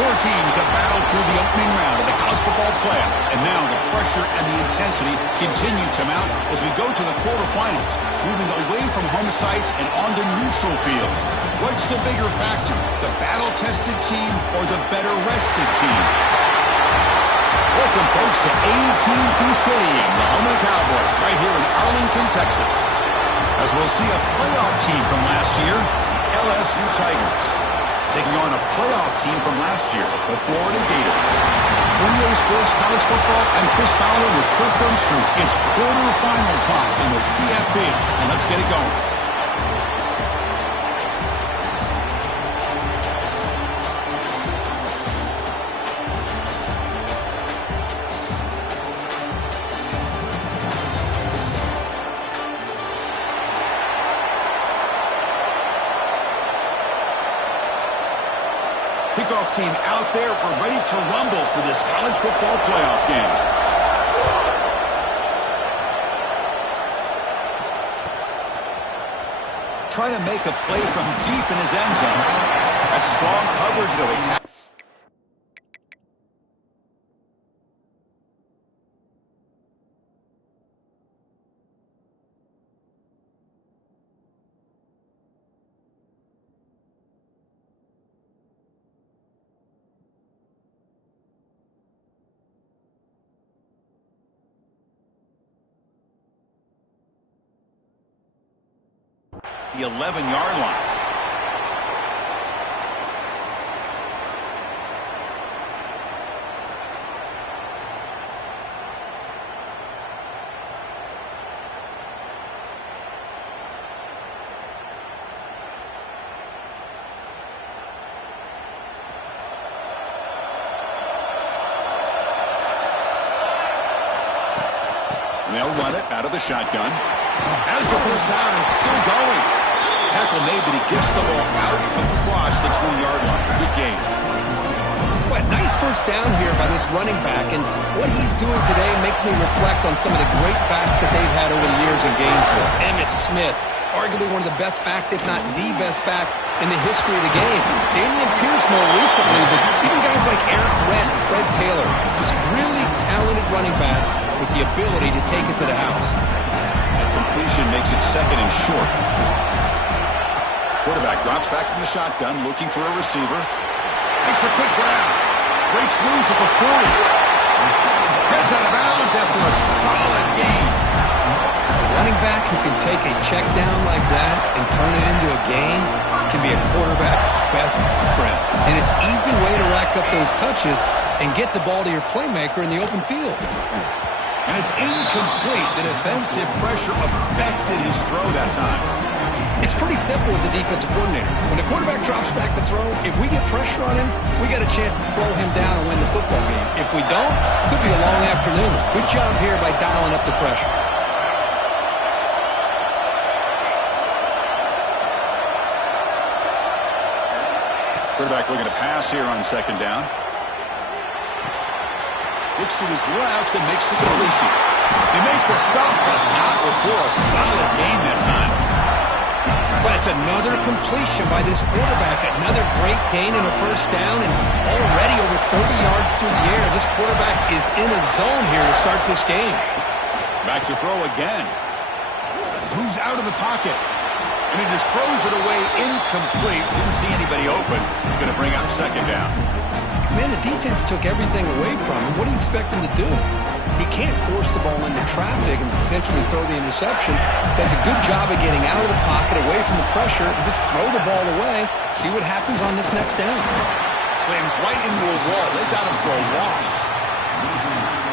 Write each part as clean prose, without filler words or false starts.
Four teams have battled through the opening round of the college football playoff, and now the pressure and the intensity continue to mount as we go to the quarterfinals, moving away from home sites and onto neutral fields. What's the bigger factor, the battle-tested team or the better-rested team? Welcome, folks, to AT&T Stadium, the home of the Cowboys, right here in Arlington, Texas. As we'll see a playoff team from last year, LSU Tigers, taking on a playoff team from last year, the Florida Gators. 28 Sports College Football, and Chris Fowler with Kirk Herbstreit. It's quarterfinal time in the CFP, and let's get it going. Kickoff team out there. We're ready to rumble for this college football playoff game. Trying to make a play from deep in his end zone. That's strong coverage, though. The 11-yard line. They'll run it out of the shotgun. As the first down is still going. Tackle made, but he gets the ball out across the 20-yard line. Good gain. What nice first down here by this running back, and what he's doing today makes me reflect on some of the great backs that they've had over the years in Gainesville. Emmitt Smith, arguably one of the best backs, if not the best back in the history of the game. Damian Pierce more recently, but even guys like Eric Redd and Fred Taylor, just really talented running backs with the ability to take it to the house. That completion makes it second and short. Quarterback drops back from the shotgun, looking for a receiver. Makes a quick grab. Breaks loose at the 40. Heads out of bounds after a solid gain. A running back who can take a check down like that and turn it into a gain can be a quarterback's best friend. And it's an easy way to rack up those touches and get the ball to your playmaker in the open field. And it's incomplete. The defensive pressure affected his throw that time. It's pretty simple as a defensive coordinator. When the quarterback drops back to throw, if we get pressure on him, we got a chance to slow him down and win the football game. If we don't, it could be a long afternoon. Good job here by dialing up the pressure. Quarterback looking to pass here on second down. Looks to his left and makes the completion. They make the stop, but not before a solid gain that time. But it's another completion by this quarterback. Another great gain in a first down, and already over 30 yards through the air. This quarterback is in a zone here to start this game. Back to throw again. Moves out of the pocket. And he just throws it away incomplete. Didn't see anybody open. He's going to bring up second down. Man, the defense took everything away from him. What do you expect him to do? He can't force the ball into traffic and potentially throw the interception. Does a good job of getting out of the pocket, away from the pressure, and just throw the ball away. See what happens on this next down. Slams right into a wall. They got him for a loss.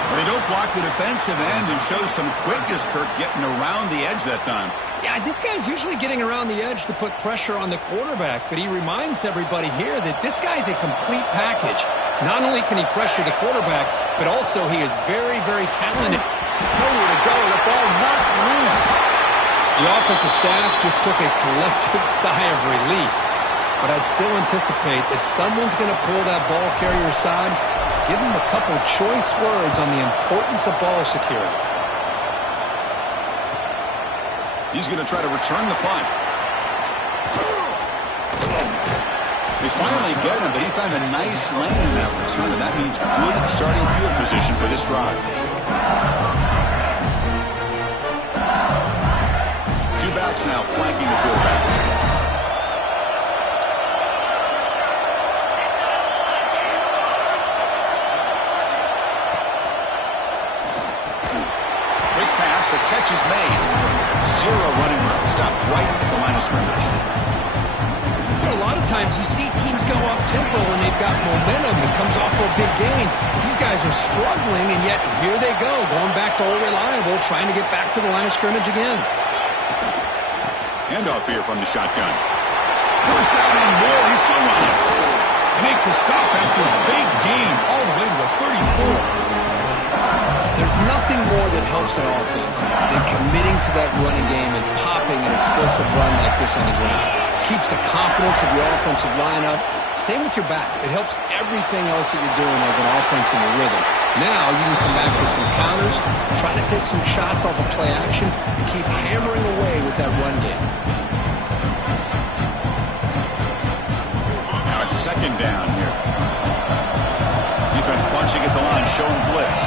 But they don't block the defensive end and show some quickness, Kirk, getting around the edge that time. Yeah, this guy's usually getting around the edge to put pressure on the quarterback, but he reminds everybody here that this guy's a complete package. Not only can he pressure the quarterback, but also he is very, very talented. Nowhere to go, the ball knocked loose. The offensive staff just took a collective sigh of relief, but I'd still anticipate that someone's going to pull that ball carrier aside, give him a couple choice words on the importance of ball security. He's going to try to return the punt. They finally get him, but he found a nice lane in that return, and that means good starting field position for this drive. Two backs now flanking the quarterback. Quick pass, the catch is made. Zero running room, stopped right at the line of scrimmage. A lot of times you see teams go up-tempo when they've got momentum that comes off for a big gain. These guys are struggling, and yet here they go, going back to old reliable, trying to get back to the line of scrimmage again. Handoff here from the shotgun. First down and more. He's still running. They make the stop after a big gain all the way to the 34. There's nothing more that helps an offense than committing to that running game and popping an explosive run like this on the ground. Keeps the confidence of your offensive lineup. Same with your back. It helps everything else that you're doing as an offense in the rhythm. Now you can come back with some counters, try to take some shots off of play action, and keep hammering away with that run game. Now it's second down here. Defense punching at the line, showing blitz.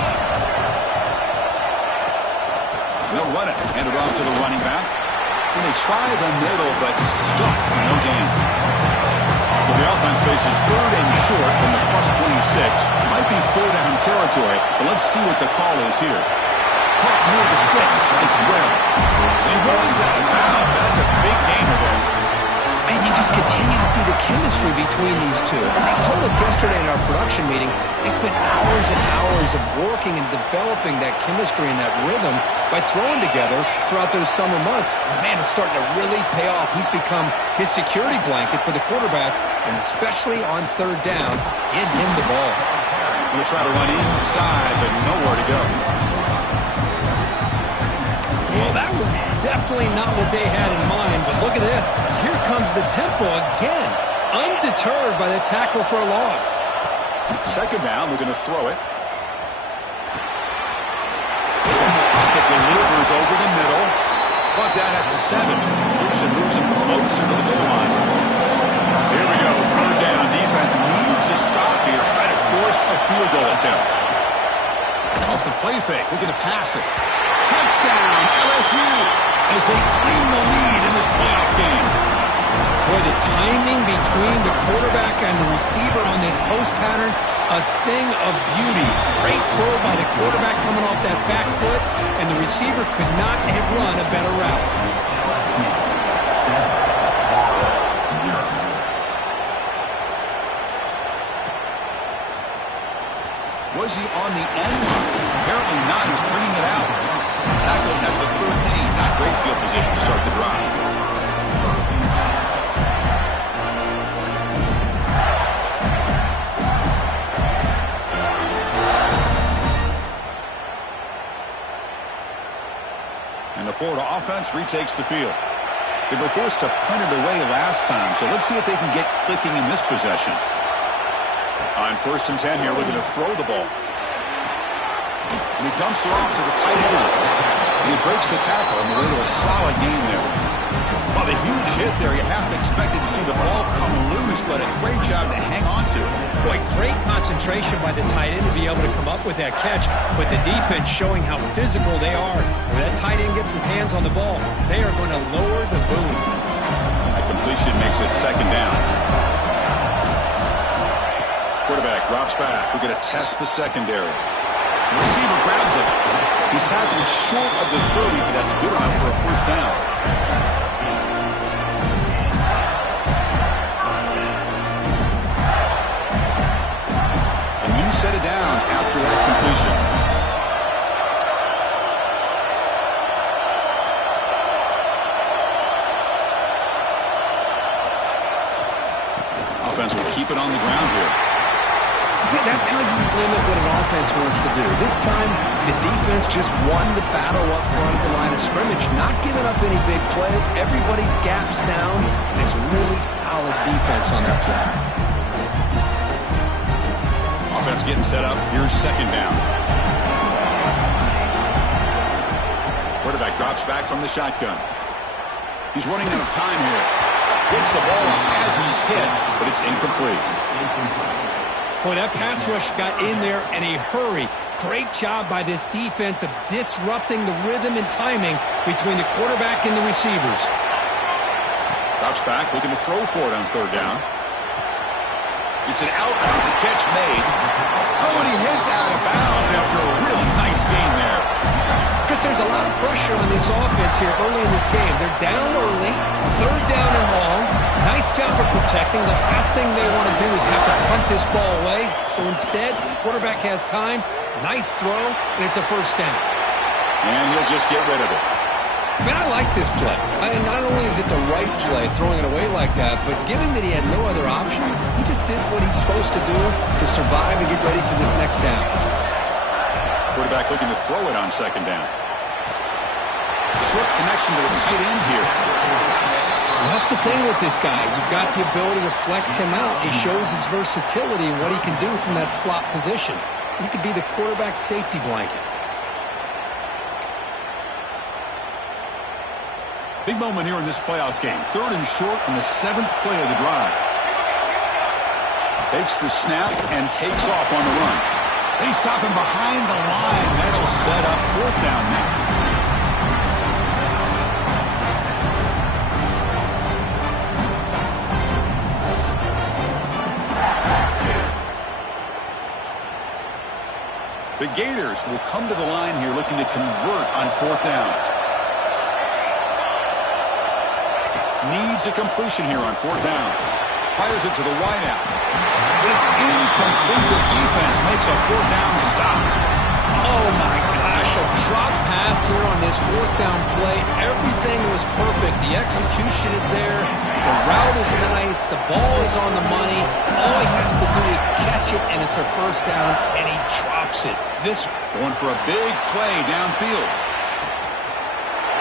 They'll run it. Hand it off to the running back. And they try the middle, but stuck for no gain. So the offense faces third and short from the +26. Might be four down territory, but let's see what the call is here. Caught near the sticks. It's Ware. He runs out of bounds. That's a big gainer there. And you just continue to see the chemistry between these two. And they told us yesterday in our production meeting, they spent hours and hours of working and developing that chemistry and that rhythm by throwing together throughout those summer months. And man, it's starting to really pay off. He's become his security blanket for the quarterback, and especially on third down, get him the ball. Going to try to run inside, but nowhere to go. Well, that was definitely not what they had in mind, but look at this. Here comes the tempo again, undeterred by the tackle for a loss. Second down, we're going to throw it. And the pocket delivers over the middle. Brought down at the 7. Completion moves him closer to the goal line. So here we go, third down. Defense needs a stop here, trying to force a field goal attempt. Off the play fake, looking to pass it. Touchdown, LSU, as they claim the lead in this playoff game. Boy, the timing between the quarterback and the receiver on this post pattern, a thing of beauty. Great throw by the quarterback coming off that back foot, and the receiver could not have run a better route. Was he on the end line? Apparently not. He's bringing it out. Tackled at the 13. Not great field position to start the drive. And the Florida offense retakes the field. They were forced to punt it away last time, so let's see if they can get clicking in this possession. On 1st and 10 here, looking to throw the ball. And he dumps it off to the tight end. And he breaks the tackle on the way to a solid gain there. Well, the huge hit there, you half expected to see the ball come loose, but a great job to hang on to. Boy, great concentration by the tight end to be able to come up with that catch, but the defense showing how physical they are. When that tight end gets his hands on the ball, they are going to lower the boom. That completion makes it second down. Quarterback drops back. We're going to test the secondary. The receiver grabs it. He's tackled short of the 30, but that's good enough for a first down. A new set of downs after that completion. Offense will keep it on the ground here. See, that's how you limit what an offense wants to do. This time, the defense just won the battle up front at the line of scrimmage, not giving up any big plays. Everybody's gap sound, and it's really solid defense on that play. Offense getting set up. Here's second down. Quarterback drops back from the shotgun. He's running out of time here. Gets the ball up as he's hit, but it's incomplete. Boy, that pass rush got in there in a hurry. Great job by this defense of disrupting the rhythm and timing between the quarterback and the receivers. Drops back, looking to throw for it on third down. It's an out route, the catch made. Oh, and he hits out of bounds after a really nice game there. Chris, there's a lot of pressure on this offense here early in this game. They're down early, third down and long. Nice job of protecting. The last thing they want to do is have to punt this ball away. So instead, the quarterback has time. Nice throw, and it's a first down. And he'll just get rid of it. Man, I like this play. Not only is it the right play, throwing it away like that, but given that he had no other option, he just did what he's supposed to do to survive and get ready for this next down. Quarterback looking to throw it on second down. Short connection to the tight end here. Well, that's the thing with this guy. You've got the ability to flex him out. He shows his versatility and what he can do from that slot position. He could be the quarterback safety blanket. Big moment here in this playoff game. Third and short on the 7th play of the drive. Takes the snap and takes off on the run. They stop him behind the line. That'll set up fourth down now. The Gators will come to the line here looking to convert on fourth down. Needs a completion here on fourth down. Fires it to the wideout. But it's incomplete. The defense makes a fourth down stop. Oh, my gosh. A drop pass here on this fourth down play. Everything was perfect. The execution is there. The route is nice. The ball is on the money. All he has to do is catch it, and it's a first down, and he drops it. This going for a big play downfield.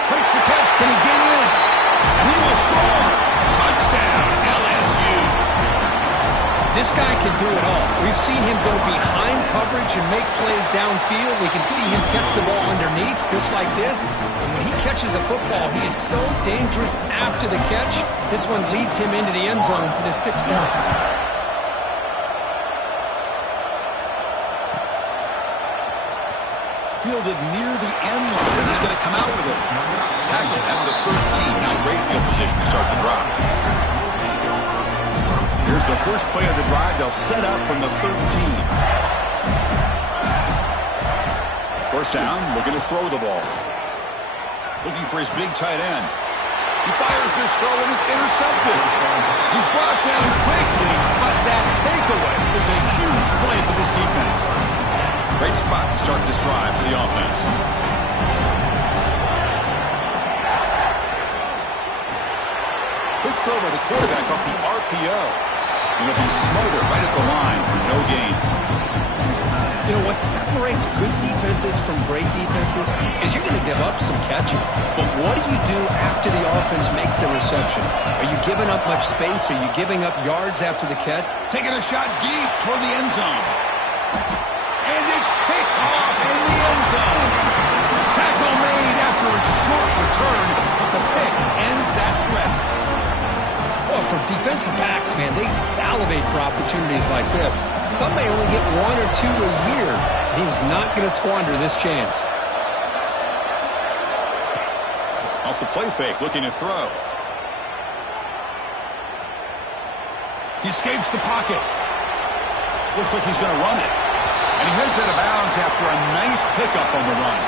Breaks the catch. Can he get in? And he will score. Touchdown, LSU. This guy can do it all. We've seen him go behind coverage and make plays downfield. We can see him catch the ball underneath, just like this. And when he catches a football, he is so dangerous after the catch. This one leads him into the end zone for the 6 points. Fielded near the end line, and he's going to come out with it. Tackled at the 13. Now great field position to start the drive. Here's the first play of the drive. They'll set up from the 13. First down, looking to throw the ball. Looking for his big tight end. He fires this throw and it's intercepted. He's brought down quickly, but that takeaway is a huge play for this defense. Great spot to start this drive for the offense. Quick throw by the quarterback off the RPO. And he'll be smothered right at the line for no gain. You know, what separates good defenses from great defenses is you're going to give up some catches. But what do you do after the offense makes a reception? Are you giving up much space? Are you giving up yards after the catch? Taking a shot deep toward the end zone. And it's picked off in the end zone. Tackle made after a short return, but the pick ends that threat. Well, for defensive backs, man, they salivate for opportunities like this. Some may only get 1 or 2 a year. He was not going to squander this chance. Off the play fake, looking to throw. He escapes the pocket. Looks like he's going to run it. And he heads out of bounds after a nice pickup on the run.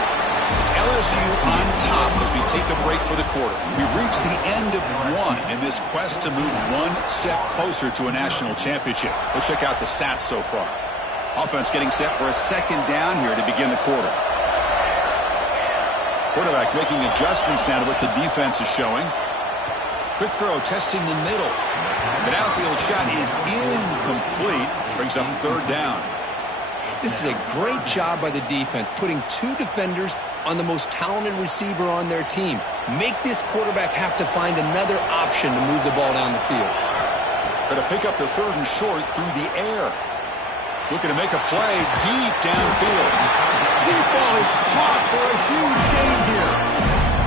It's LSU on top as we take a break for the quarter. We've reached the end of one in this quest to move one step closer to a national championship. Let's check out the stats so far. Offense getting set for a second down here to begin the quarter. Quarterback making adjustments now to what the defense is showing. Quick throw testing the middle. The downfield shot is incomplete. Brings up third down. This is a great job by the defense, putting 2 defenders on the most talented receiver on their team. Make this quarterback have to find another option to move the ball down the field. Going to pick up the third and short through the air. Looking to make a play deep downfield. Deep ball is caught for a huge gain here.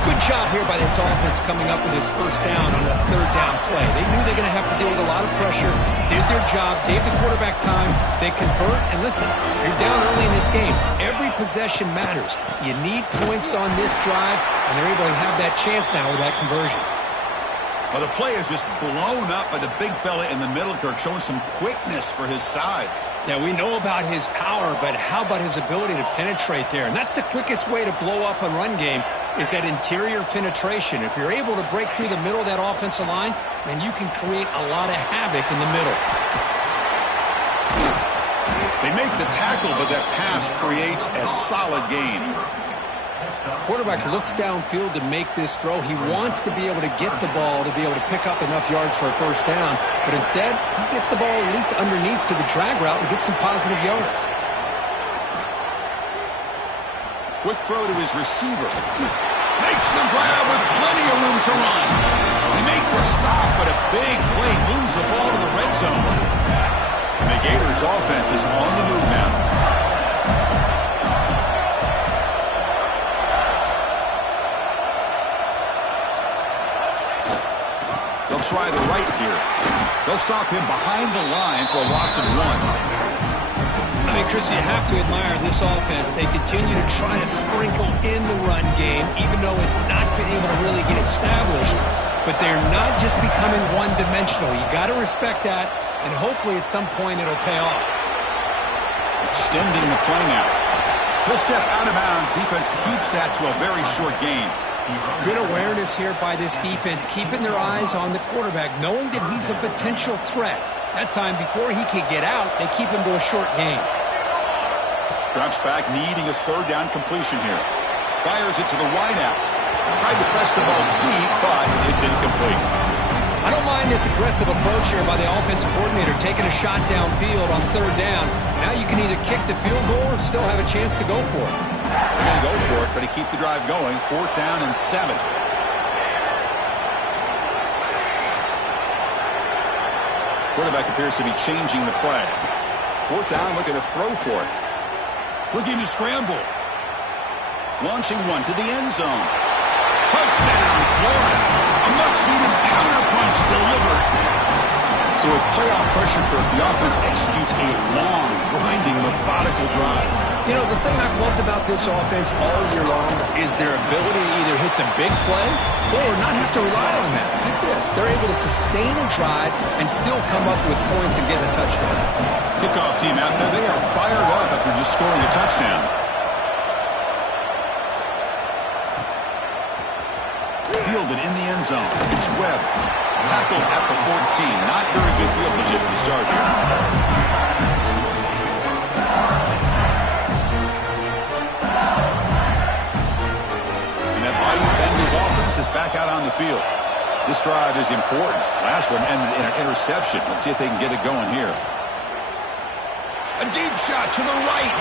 Good job here by this offense coming up with this first down on a third down play. They knew they were going to have to deal with a lot of pressure, did their job, gave the quarterback time, they convert, and listen, you're down early in this game. Every possession matters. You need points on this drive, and they're able to have that chance now with that conversion. Well, the play is just blown up by the big fella in the middle, Kirk, showing some quickness for his size. Yeah, we know about his power, but how about his ability to penetrate there? And that's the quickest way to blow up a run game is that interior penetration. If you're able to break through the middle of that offensive line, then you can create a lot of havoc in the middle. They make the tackle, but that pass creates a solid gain. Quarterback looks downfield to make this throw. He wants to be able to get the ball to be able to pick up enough yards for a first down, but instead, he gets the ball at least underneath to the drag route and gets some positive yards. Quick throw to his receiver. Makes the grab with plenty of room to run. They make the stop, but a big play moves the ball to the red zone. And the Gators offense is on the move now. They'll try the right here. They'll stop him behind the line for a loss of 1. I mean, Chris, you have to admire this offense. They continue to try to sprinkle in the run game, even though it's not been able to really get established. But they're not just becoming one-dimensional. You got to respect that, and hopefully at some point it'll pay off. Extending the play now. He'll step out of bounds. Defense keeps that to a very short gain. Good awareness here by this defense, keeping their eyes on the quarterback, knowing that he's a potential threat. That time, before he can get out, they keep him to a short gain. Drops back, needing a third down completion here. Fires it to the wideout. Tried to press the ball deep, but it's incomplete. I don't mind this aggressive approach here by the offensive coordinator, taking a shot downfield on third down. Now you can either kick the field goal or still have a chance to go for it. They're going to go for it, try to keep the drive going. 4th down and 7. Quarterback appears to be changing the play. 4th down, looking to throw for it. Looking to scramble. Launching one to the end zone. Touchdown, Florida. A much-needed counterpunch delivered. So with playoff pressure, Kirk, the offense executes a long, grinding, methodical drive. You know, the thing I've loved about this offense all year long is their ability to either hit the big play or not have to rely on that. Like this, they're able to sustain a drive and still come up with points and get a touchdown. Kickoff team out there, they are fired up after just scoring a touchdown. Fielded in the end zone. It's Webb. Tackled at the 14. Not very good field position to start here. And that Bayou Bengals offense is back out on the field. This drive is important. Last one ended in an interception. Let's see if they can get it going here. A deep shot to the right.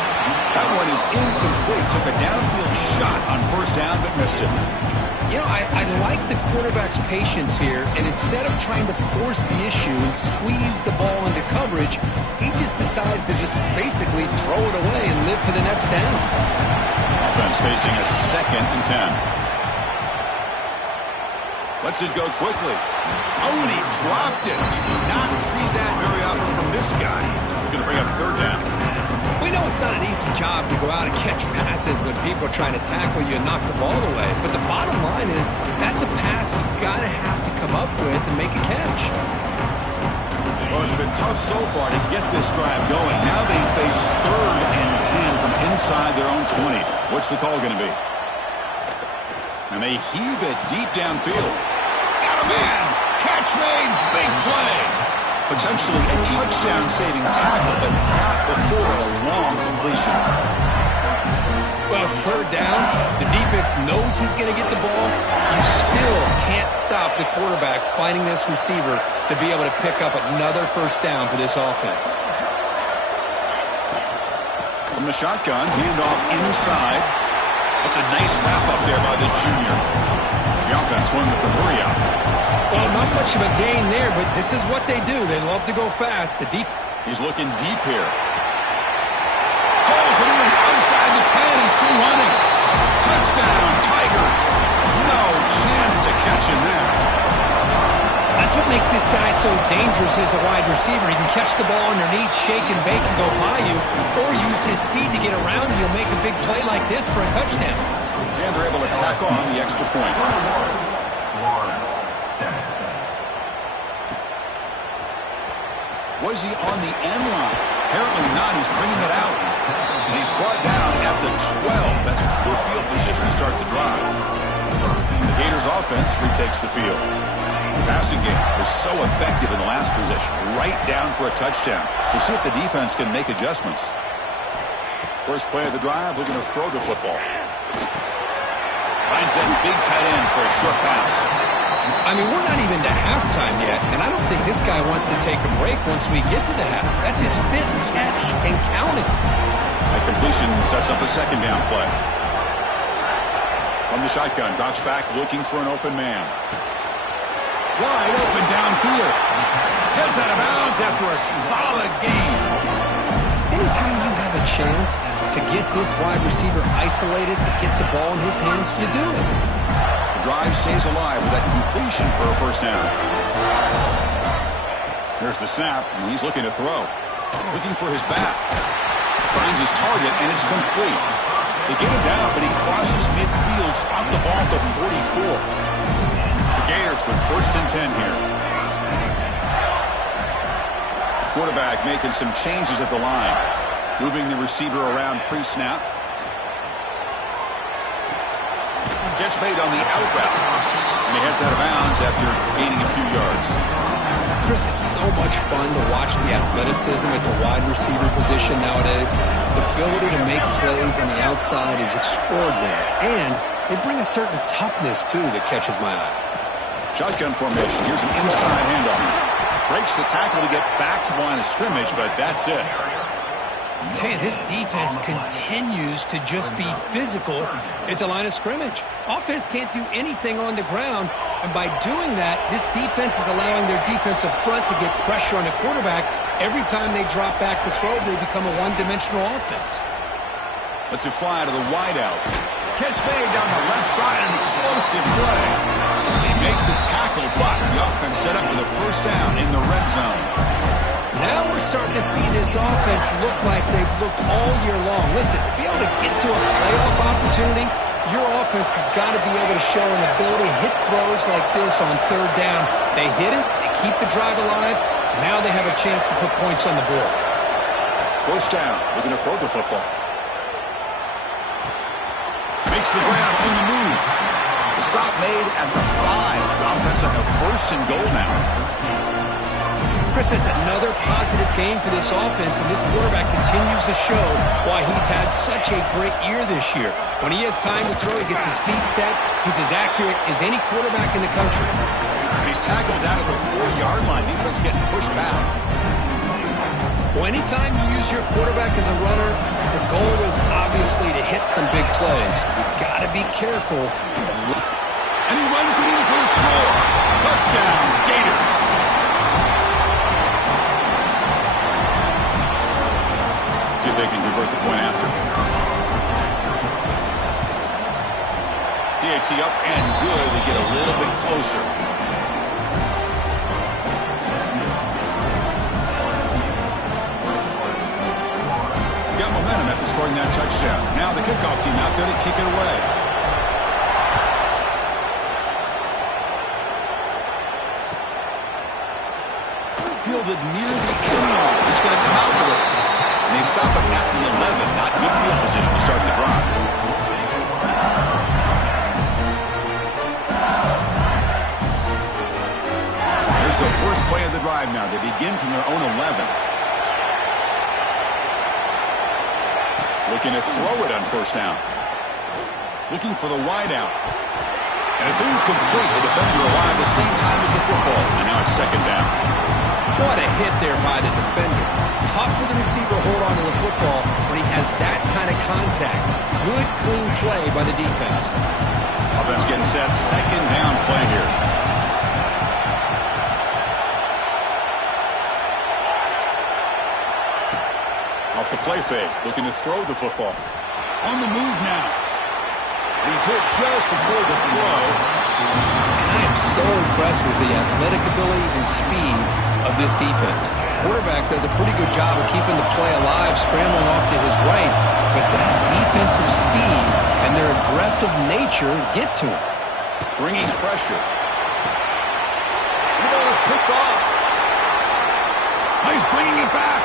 That one is incomplete. Took a downfield shot on first down, but missed it. You know, I like the quarterback's patience here, and instead of trying to force the issue and squeeze the ball into coverage, he just decides to just basically throw it away and live for the next down. Offense facing a 2nd and 10. Lets it go quickly. Oh, and he dropped it. You do not see that very often from this guy. He's going to bring up 3rd down. We know it's not an easy job to go out and catch passes when people are trying to tackle you and knock the ball away. But the bottom line is that's a pass you got to have to come up with and make a catch. Well, it's been tough so far to get this drive going. Now they face 3rd and 10 from inside their own 20. What's the call going to be? And they heave it deep downfield. Got a man! Catch made! Big play! Potentially a touchdown-saving tackle, but not before a long completion. Well, it's 3rd down. The defense knows he's going to get the ball. You still can't stop the quarterback finding this receiver to be able to pick up another first down for this offense. From the shotgun, handoff inside. That's a nice wrap-up there by the junior. The offense going with the hurry-up. Well, not much of a gain there, but this is what they do. They love to go fast. The defense. He's looking deep here. Pulls it in outside the 10. He's still running. Touchdown, Tigers. No, chance to catch him there. That's what makes this guy so dangerous as a wide receiver. He can catch the ball underneath, shake and bake and go by you, or use his speed to get around you and make a big play like this for a touchdown. And they're able to tack on the extra point. Was he on the end line? Apparently not. He's bringing it out. And he's brought down at the 12. That's poor field position to start the drive. The Gators offense retakes the field. The passing game was so effective in the last possession, right down for a touchdown. We'll see if the defense can make adjustments. First play of the drive, looking to throw the football. Finds that big tight end for a short pass. I mean, we're not even to halftime yet, and I don't think this guy wants to take a break once we get to the half. That's his fifth catch and counting. That completion sets up a second down play. From the shotgun, drops back looking for an open man. Wide open downfield. Heads out of bounds after a solid gain. Anytime you have a chance to get this wide receiver isolated, to get the ball in his hands, you do it. The drive stays alive with that completion for a first down. There's the snap, and he's looking to throw. Looking for his back. Finds his target, and it's complete. They get him down, but he crosses midfield, spot the ball at the 44. Gators with 1st and 10 here. Quarterback making some changes at the line. Moving the receiver around pre-snap. Catch made on the out route. And he heads out of bounds after gaining a few yards. Chris, it's so much fun to watch the athleticism at the wide receiver position nowadays. The ability to make plays on the outside is extraordinary. And they bring a certain toughness, too, that catches my eye. Shotgun formation. Here's an inside handoff. Breaks the tackle to get back to the line of scrimmage, but that's it. Man, this defense continues to just be physical at the line of scrimmage. Offense can't do anything on the ground, and by doing that, this defense is allowing their defensive front to get pressure on the quarterback. Every time they drop back to throw, they become a one-dimensional offense. Let's it fly to the wideout. Catch made down the left side, an explosive play. They make the tackle, but the offense set up with a first down in the red zone. Now we're starting to see this offense look like they've looked all year long. Listen, to be able to get to a playoff opportunity, your offense has got to be able to show an ability to hit throws like this on 3rd down. They hit it, they keep the drive alive. Now they have a chance to put points on the board. First down, looking to throw the football. Makes the ground on the move. The stop made at the 5. The offense has a 1st and goal now. Chris, it's another positive game for this offense, and this quarterback continues to show why he's had such a great year this year. When he has time to throw, he gets his feet set. He's as accurate as any quarterback in the country. And he's tackled down at the 4-yard line. Defense getting pushed back. Well, anytime you use your quarterback as a runner, the goal is obviously to hit some big plays. You've got to be careful. And he runs it in for the score. Touchdown, Gators. See if they can convert the point after. PAT up and good. They get a little bit closer. Got momentum after scoring that touchdown. Now the kickoff team out there to kick it away. Fielded near the end line. He's going to come out with it. And they stop him at the 11. Not good field position to start the drive. Here's the first play of the drive now. They begin from their own 11. Looking to throw it on first down. Looking for the wideout. And it's incomplete. The defender arrived the same time as the football. And now it's second down. What a hit there by the defender. Tough for the receiver to hold on to the football when he has that kind of contact. Good, clean play by the defense. Offense getting set. Second down play here. Off the play fake. Looking to throw the football. On the move now. He's hit just before the throw. And I am so impressed with the athletic ability and speed of this defense. Quarterback does a pretty good job of keeping the play alive, scrambling off to his right, but that defensive speed and their aggressive nature get to him. Bringing pressure. The ball is picked off. He's bringing it back.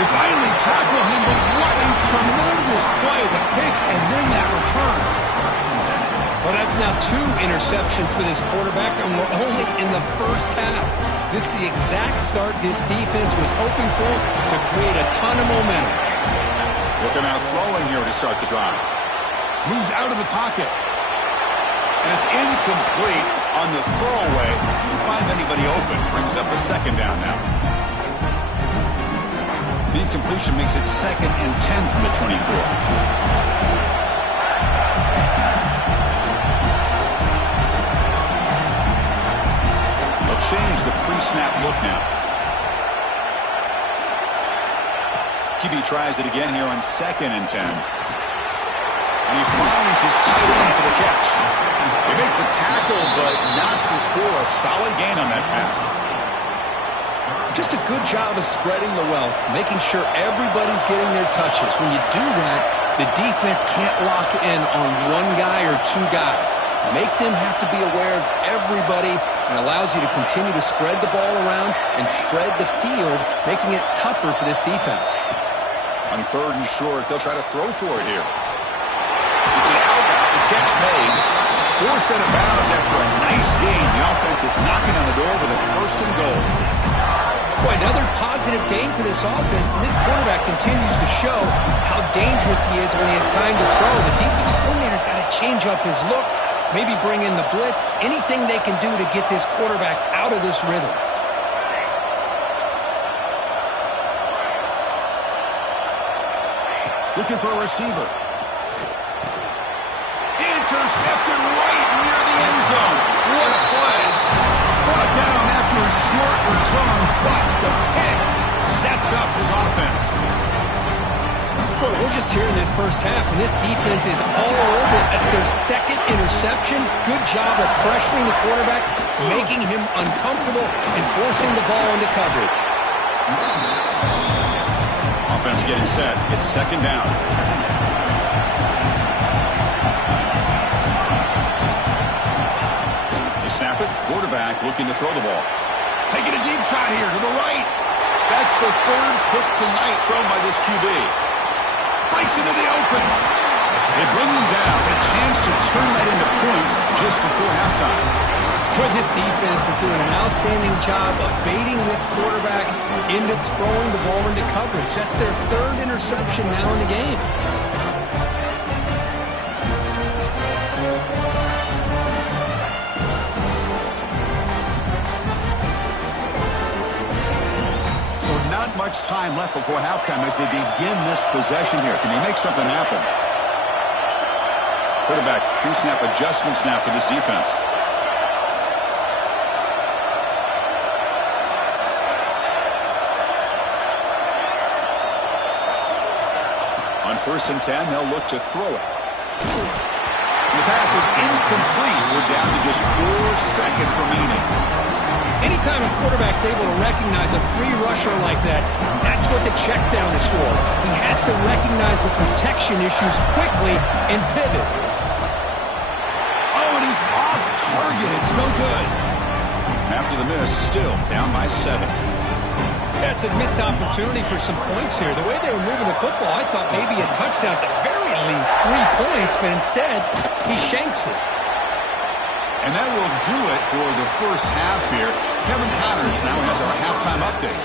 They finally tackle him, but what a tremendous play. The pick and then that return. Well, that's now 2 interceptions for this quarterback, and we're only in the first half. This is the exact start this defense was hoping for to create a ton of momentum. Looking out throwing here to start the drive. Moves out of the pocket. And it's incomplete on the throwaway. Didn't find anybody open. Brings up a second down now. The incompletion makes it 2nd and 10 from the 24. Change the pre-snap look now. QB tries it again here on 2nd and 10. And he finds his tight end for the catch. They make the tackle, but not before a solid gain on that pass. Just a good job of spreading the wealth, making sure everybody's getting their touches. When you do that, the defense can't lock in on one guy or 2 guys. Make them have to be aware of everybody, and allows you to continue to spread the ball around and spread the field, making it tougher for this defense. On 3rd and short, they'll try to throw for it here. It's an out route, the catch made. Forced out of bounds after a nice gain. The offense is knocking on the door with a 1st and goal. Boy, another positive game for this offense, and this quarterback continues to show how dangerous he is when he has time to throw. The defensive coordinator's got to change up his looks, maybe bring in the blitz, anything they can do to get this quarterback out of this rhythm. Looking for a receiver. Intercepted right near the end zone. What a play. Brought down after a short return, but the pick sets up his offense. Well, we're just here in this first half, and this defense is all over it. That's their 2nd interception. Good job of pressuring the quarterback, making him uncomfortable, and forcing the ball into coverage. Offense getting set. It's 2nd down. They snap it. Quarterback looking to throw the ball. Taking a deep shot here to the right. That's the 3rd pick tonight thrown by this QB. Breaks into the open. They bring him down. A chance to turn that into points just before halftime. But this defense is doing an outstanding job of baiting this quarterback into throwing the ball into coverage. That's their 3rd interception now in the game. So not much time left before halftime as they begin this possession here. Can they make something happen? Quarterback pre-snap adjustments now for this defense. On 1st and 10, they'll look to throw it. The pass is incomplete. We're down to just 4 seconds remaining. Anytime a quarterback's able to recognize a free rusher like that, that's what the check down is for. He has to recognize the protection issues quickly and pivot. Oh, and he's off target. It's no good. After the miss, still down by 7. That's a missed opportunity for some points here. The way they were moving the football, I thought maybe a touchdown at the very least, 3 points, but instead, he shanks it. And that will do it for the first half here. Kevin Connors now has our halftime update.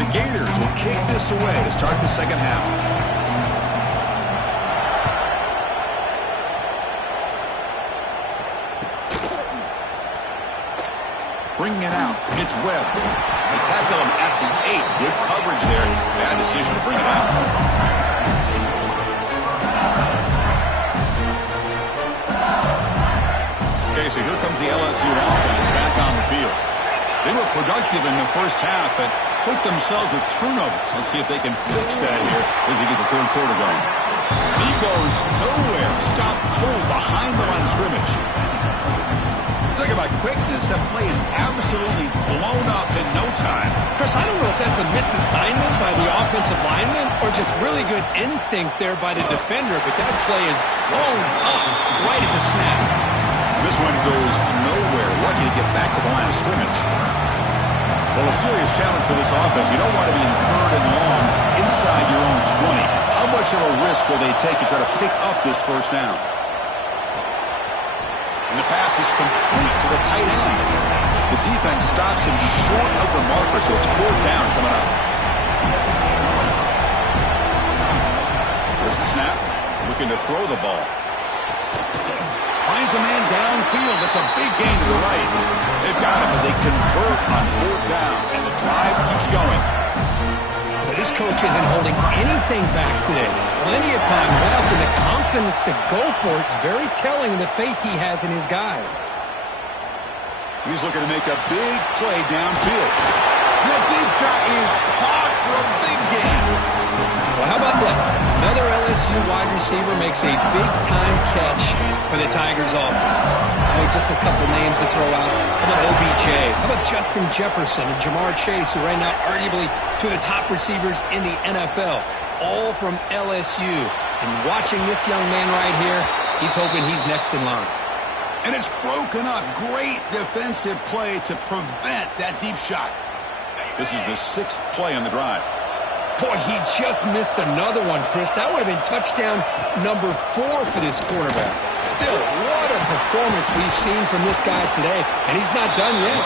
The Gators will kick this away to start the second half. Bringing it out, it's Webb. They tackle him at the 8. Good coverage there. Bad decision to bring it out. Okay, so here comes the LSU offense back on the field. They were productive in the first half, but hurt themselves with turnovers. Let's see if they can fix that here as we get the third quarter going. He goes nowhere. Stop cold behind the line of scrimmage. Talk about quickness. That play is absolutely blown up in no time. Chris, I don't know if that's a misassignment by the offensive lineman or just really good instincts there by the defender, but that play is blown up right at the snap. This one goes nowhere. Lucky to get back to the line of scrimmage. Well, a serious challenge for this offense. You don't want to be in third and long inside your own 20. How much of a risk will they take to try to pick up this first down? And the pass is complete to the tight end. The defense stops him short of the marker, so it's fourth down coming up. There's the snap. Looking to throw the ball. Finds a man downfield. That's a big gain to the right. They've got him, but they convert on fourth down, and the drive keeps going. But this coach isn't holding anything back today. Plenty of time left, and the confidence to go for it is very telling of the faith he has in his guys. He's looking to make a big play downfield. That deep shot is caught for a big gain. Well, how about that? Another LSU wide receiver makes a big-time catch for the Tigers offense. Just a couple names to throw out. How about OBJ? How about Justin Jefferson and Jamar Chase, who right now arguably two of the top receivers in the NFL, all from LSU. And watching this young man right here, he's hoping he's next in line. And it's broken up. Great defensive play to prevent that deep shot. This is the sixth play on the drive. Boy, he just missed another one, Chris. That would have been touchdown number 4 for this quarterback. Still, what a performance we've seen from this guy today, and he's not done yet.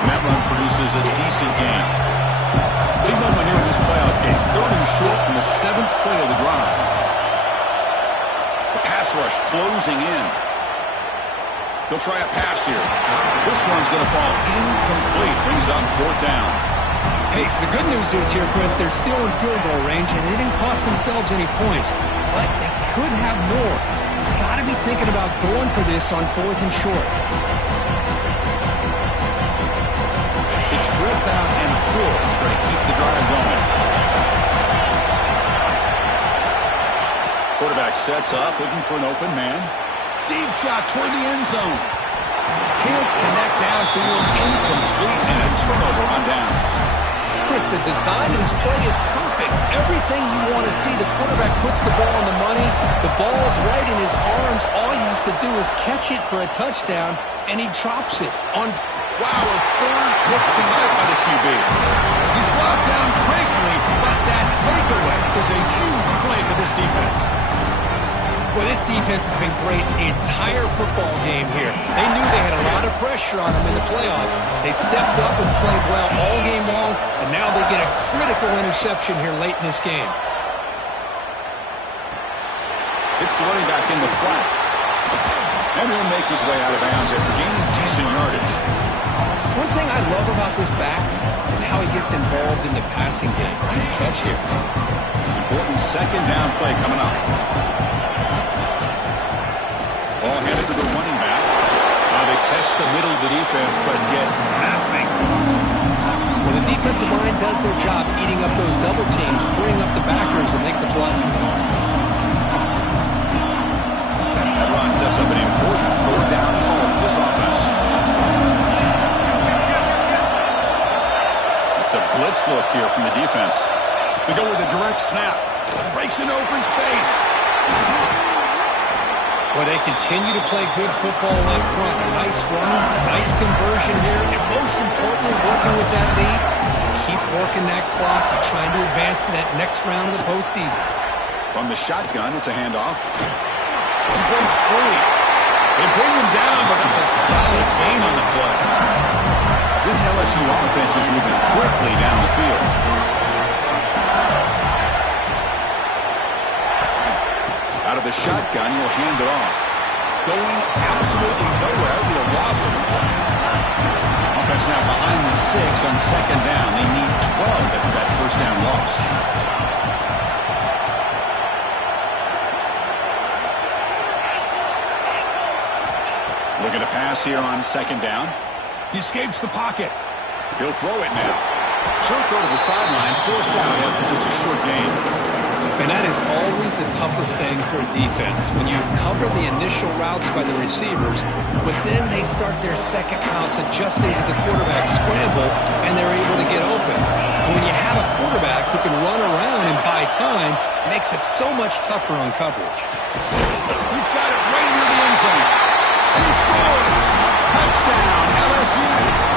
And that run produces a decent gain. Big moment here in this playoff game. Third and short in the 7th play of the drive. The pass rush closing in. They'll try a pass here. This one's going to fall incomplete. Brings up fourth down. Hey, the good news is here, Chris, they're still in field goal range, and they didn't cost themselves any points. But they could have more. You've got to be thinking about going for this on fourth and short. It's fourth down and 4 to try to keep the drive going. Quarterback sets up, looking for an open man. Deep shot toward the end zone. Can't connect downfield, incomplete, and a turnover on downs. Chris, the design of this play is perfect. Everything you want to see. The quarterback puts the ball on the money. The ball's right in his arms. All he has to do is catch it for a touchdown, and he drops it on. Wow, a third pick tonight by the QB. He's brought down quickly, but that takeaway is a huge play for this defense. Well, this defense has been great the entire football game here. They knew they had a lot of pressure on them in the playoffs. They stepped up and played well all game long, and now they get a critical interception here late in this game. It's the running back in the flat. And he'll make his way out of bounds after gaining decent yardage. One thing I love about this back is how he gets involved in the passing game. Nice catch here. Important second down play coming up. Ball headed to the running back. They test the middle of the defense, but get nothing. Well, the defensive line does their job eating up those double teams, freeing up the backers to make the play. That run sets up an important third down call for this offense. It's a blitz look here from the defense. They go with a direct snap. Breaks an open space. Well, they continue to play good football up front. A nice run, nice conversion here, and most importantly, working with that lead, keep working that clock. You're trying to advance to that next round of the postseason. From the shotgun, it's a handoff. He breaks free. They bring him down, but it's a solid gain on the play. This LSU offense is moving quickly down the field. Out of the shotgun, he'll hand it off. Going absolutely nowhere. It'll be a loss of the play. Offense now behind the 6 on second down. They need 12 after that first down loss. Looking to pass here on second down. He escapes the pocket. He'll throw it now. Short throw to the sideline, forced out after just a short gain. And that is always the toughest thing for a defense, when you cover the initial routes by the receivers, but then they start their second routes adjusting to the quarterback scramble, and they're able to get open. And when you have a quarterback who can run around and buy time, it makes it so much tougher on coverage. He's got it right near the end zone. And he scores! Touchdown, LSU!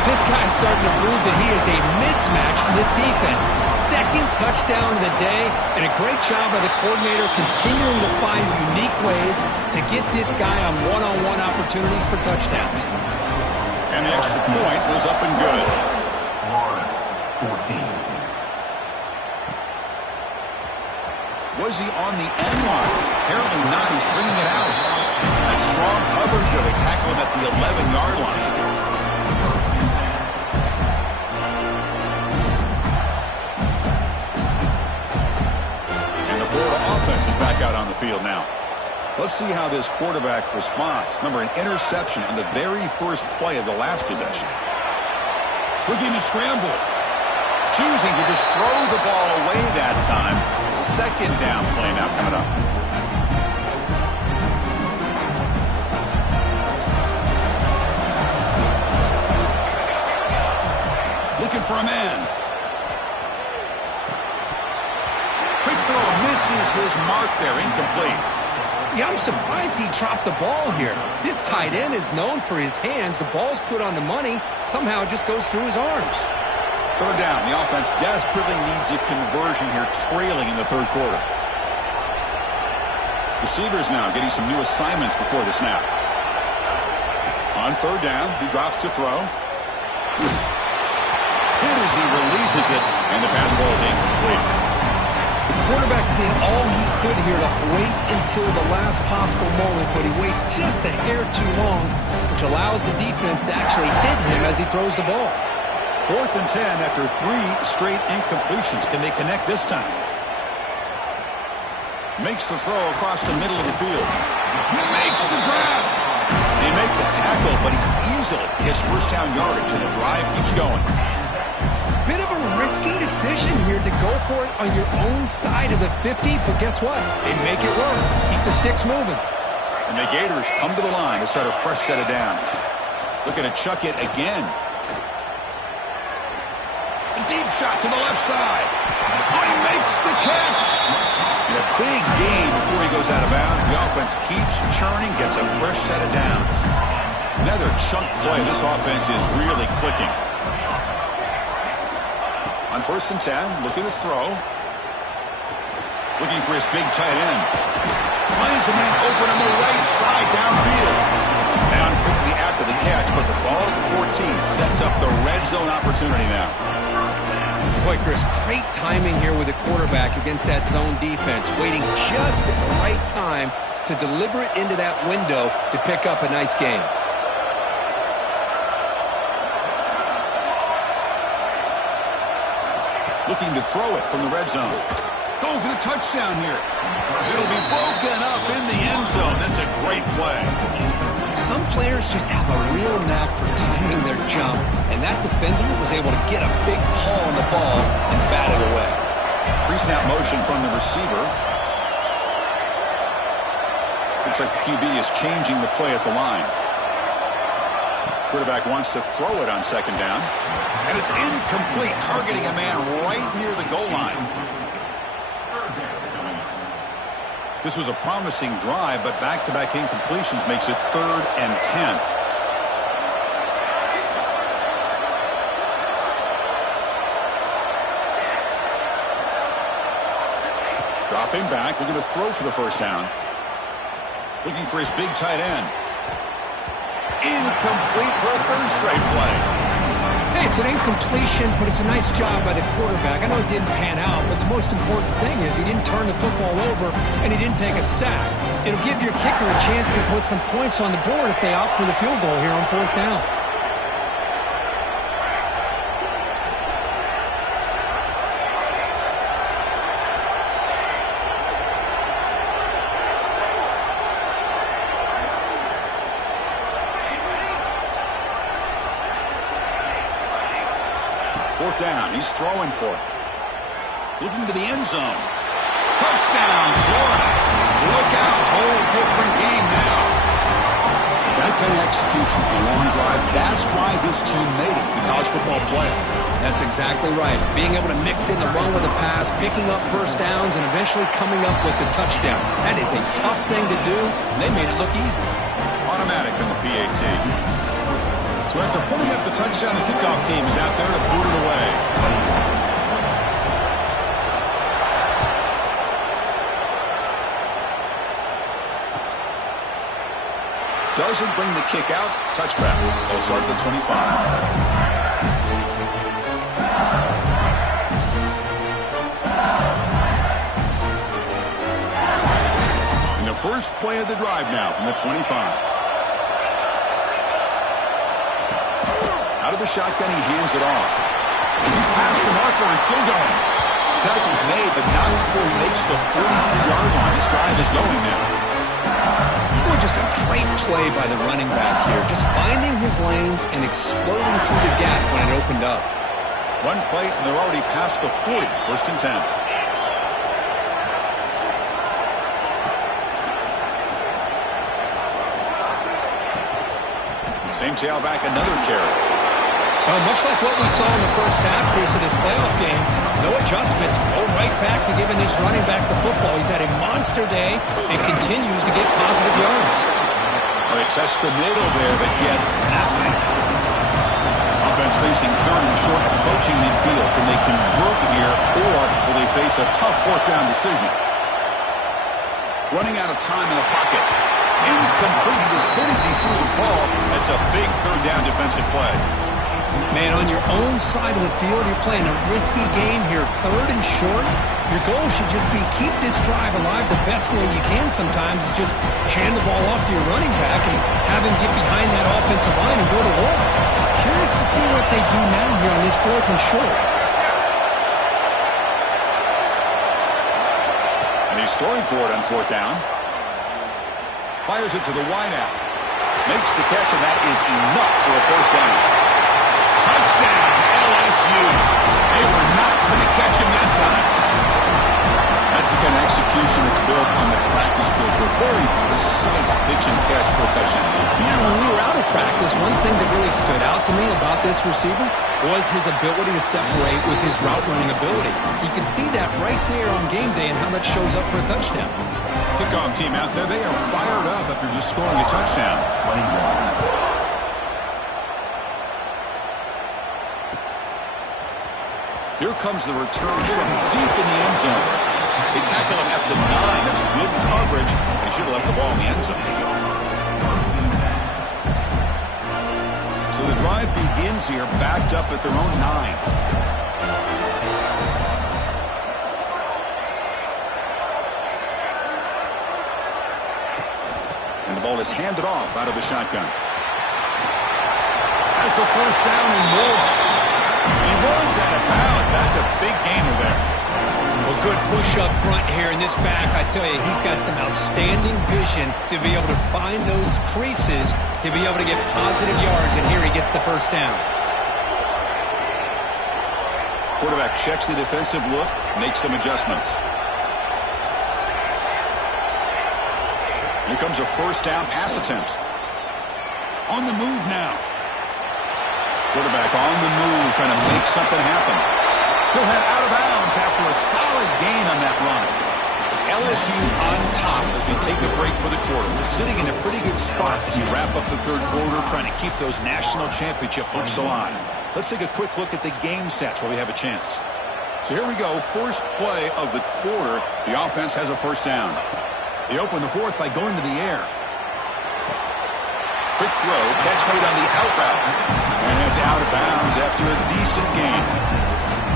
This guy's starting to prove that he is a mismatch for this defense. Second touchdown of the day, and a great job by the coordinator continuing to find unique ways to get this guy on one-on-one opportunities for touchdowns. And the extra point was up and good. 14. Was he on the end line? Apparently not. He's bringing it out. That's strong coverage there. They tackle him at the 11-yard line. Offense is back out on the field now. Let's see how this quarterback responds. Remember, an interception on the very first play of the last possession. Looking to scramble. Choosing to just throw the ball away that time. Second down play now coming up. Looking for a man. Quick throw misses his mark there, incomplete. Yeah, I'm surprised he dropped the ball here. This tight end is known for his hands. The ball's put on the money. Somehow it just goes through his arms. Third down. The offense desperately needs a conversion here, trailing in the third quarter. Receivers now getting some new assignments before the snap. On third down, he drops to throw. Hit as he releases it, and the pass ball is incomplete. The quarterback did all he could here to wait until the last possible moment, but he waits just a hair too long, which allows the defense to actually hit him as he throws the ball. 4th and 10 after 3 straight incompletions. Can they connect this time? Makes the throw across the middle of the field. He makes the grab. They make the tackle, but he easily gets first down yardage, and the drive keeps going. Bit of a risky decision here to go for it on your own side of the 50, but guess what? They make it work. Keep the sticks moving. And the Gators come to the line to start a fresh set of downs. Looking to chuck it again. A deep shot to the left side. Oh, he makes the catch. And a big gain before he goes out of bounds. The offense keeps churning, gets a fresh set of downs. Another chunk play. This offense is really clicking. On 1st and 10, looking to throw. Looking for his big tight end. Finds a man open on the right side downfield. Down quickly after the catch, but the ball at the 14 sets up the red zone opportunity now. Boy, Chris, great timing here with the quarterback against that zone defense, waiting just at the right time to deliver it into that window to pick up a nice gain. Looking to throw it from the red zone. Going for the touchdown here. It'll be broken up in the end zone. That's a great play. Some players just have a real knack for timing their jump, and that defender was able to get a big paw on the ball and bat it away. Pre-snap motion from the receiver. Looks like the QB is changing the play at the line. Quarterback wants to throw it on second down. And it's incomplete, targeting a man right near the goal line. This was a promising drive, but back-to-back incompletions makes it 3rd and 10. Dropping back, looking to throw for the first down. Looking for his big tight end. Incomplete for a 3rd straight play. Hey, it's an incompletion, but it's a nice job by the quarterback. I know it didn't pan out, but the most important thing is he didn't turn the football over and he didn't take a sack. It'll give your kicker a chance to put some points on the board if they opt for the field goal here on 4th down. Fourth down. He's throwing for it. Looking to the end zone. Touchdown, Florida. Look out. Whole different game now. That kind of execution, a long drive, that's why this team made it to the college football playoff. That's exactly right. Being able to mix in the run with a pass, picking up first downs, and eventually coming up with the touchdown. That is a tough thing to do, and they made it look easy. Automatic on the PAT. So after putting up the touchdown, the kickoff team is out there to boot it away. Doesn't bring the kick out. Touchback. They'll start at the 25. And the first play of the drive now from the 25. Out of the shotgun, he hands it off. He's past the marker and still going. Tackle's made, but not before he makes the 43-yard line. This drive is going now. Just a great play by the running back here. Just finding his lanes and exploding through the gap when it opened up. One play, and they're already past the 40. First and 10. Same tailback, another carry. Much like what we saw in the first half, Chris, of this playoff game, no adjustments, go right back to giving this running back the football. He's had a monster day and continues to get positive yards. Well, they test the middle there, but get nothing. Offense facing third and short, approaching midfield. Can they convert here, or will they face a tough fourth down decision? Running out of time in the pocket. Incomplete. He just hit as he threw the ball. That's a big third down defensive play. Man, on your own side of the field, you're playing a risky game here, third and short. Your goal should just be keep this drive alive the best way you can sometimes is just hand the ball off to your running back and have him get behind that offensive line and go to war. Curious to see what they do now here on this fourth and short. And he's throwing for it on fourth down. Fires it to the wideout. Makes the catch, and that is enough for a first down. Touchdown, LSU. They were not going to catch him that time. That's the kind of execution that's built on the practice field for a very precise pitch and catch for a touchdown. Yeah, when we were out of practice, one thing that really stood out to me about this receiver was his ability to separate with his route running ability. You can see that right there on game day and how that shows up for a touchdown. Kickoff team out there, they are fired up after just scoring a touchdown. Here comes the return from deep in the end zone. They tackle him at the 9. That's good coverage. They should have left the ball in the end zone. So the drive begins here, backed up at their own 9. And the ball is handed off out of the shotgun. Has the first down and more. He runs out of bounds. That's a big gainer there. Well, good push up front here in this back. I tell you, he's got some outstanding vision to be able to find those creases, to be able to get positive yards, and here he gets the first down. Quarterback checks the defensive look, makes some adjustments. Here comes a first down pass attempt. On the move now. Quarterback on the move, trying to make something happen. He'll head out of bounds after a solid gain on that run. It's LSU on top as we take a break for the quarter. We're sitting in a pretty good spot as we wrap up the third quarter, trying to keep those national championship hopes alive. Let's take a quick look at the game sets where we have a chance. So here we go, first play of the quarter. The offense has a first down. They open the fourth by going to the air. Quick throw, catch made on the out route. And it's out of bounds after a decent gain.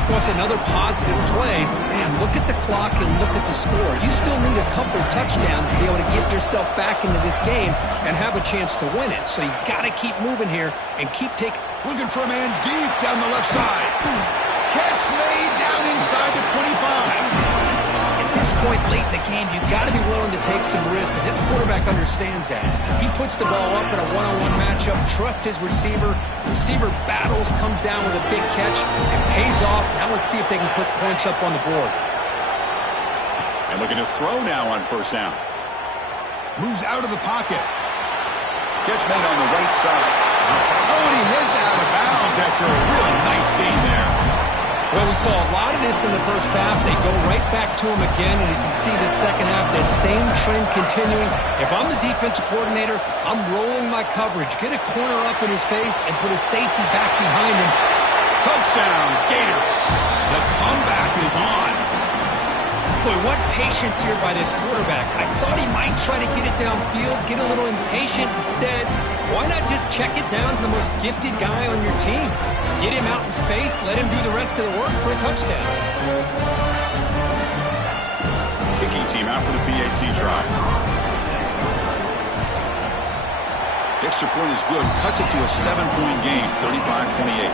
Well, it's another positive play, but man, look at the clock and look at the score. You still need a couple touchdowns to be able to get yourself back into this game and have a chance to win it. So you got to keep moving here and keep taking. Looking for a man deep down the left side. Catch made down inside the 25. At this point late in the game, you've got to be willing to take some risks, and this quarterback understands that. He puts the ball up in a one-on-one matchup. matchup, trusts his receiver. Receiver battles, comes down with a big catch, and pays off. Now let's see if they can put points up on the board. And looking to throw now on first down. Moves out of the pocket. Catch made on the right side. Oh, and he heads out of bounds after a really nice gain there. Well, we saw a lot of this in the first half. They go right back to him again, and you can see the second half, that same trend continuing. If I'm the defensive coordinator, I'm rolling my coverage. Get a corner up in his face and put a safety back behind him. Touchdown, Gators. The comeback is on. Boy, what patience here by this quarterback. I thought he might try to get it downfield, get a little impatient. Instead, why not just check it down to the most gifted guy on your team? Get him out in space, let him do the rest of the work for a touchdown. Kicking team out for the PAT try. Extra point is good. Cuts it to a 7-point game, 35-28.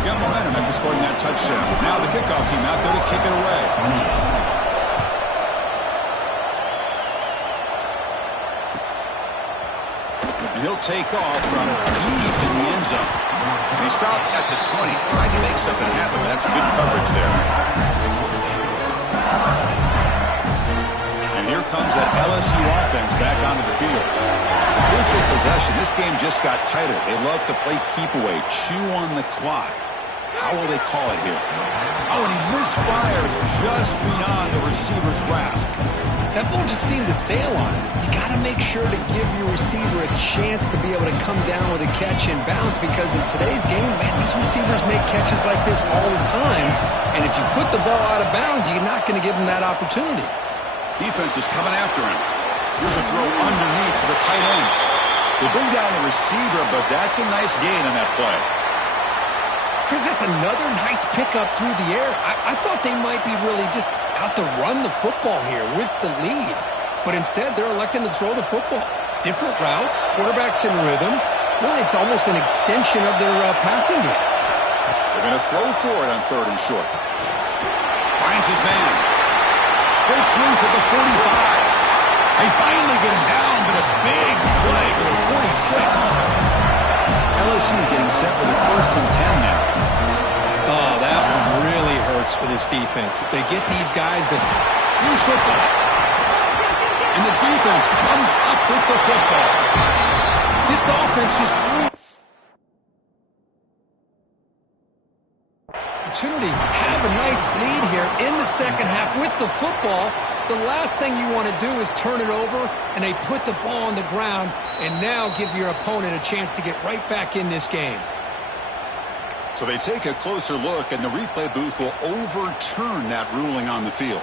Got momentum after scoring that touchdown. Now the kickoff team out there to kick it away. And he'll take off from deep in the end zone. And he stopped at the 20, trying to make something happen. That's good coverage there. And here comes that LSU offense back onto the field. Crucial possession. This game just got tighter. They love to play keep away, chew on the clock. How will they call it here? Oh, and he misfires just beyond the receiver's grasp. That ball just seemed to sail on him. You got to make sure to give your receiver a chance to be able to come down with a catch and bounce, because in today's game, man, these receivers make catches like this all the time. And if you put the ball out of bounds, you're not going to give them that opportunity. Defense is coming after him. Here's a throw underneath to the tight end. They bring down the receiver, but that's a nice gain on that play. Chris, that's another nice pickup through the air. I thought they might be really just out to run the football here with the lead. But instead, they're electing to throw the football. Different routes, quarterbacks in rhythm. Really, it's almost an extension of their passing game. They're going to throw for it on 3rd and short. Finds his man. Breaks loose at the 45. They finally get him down, but a big play to the 46. LSU getting set with a 1st and 10 now. Oh, that one really hurts for this defense. They get these guys to lose football. And the defense comes up with the football. This offense just opportunity. Have a nice lead here in the second half with the football. The last thing you want to do is turn it over, and they put the ball on the ground and now give your opponent a chance to get right back in this game. So they take a closer look, and the replay booth will overturn that ruling on the field.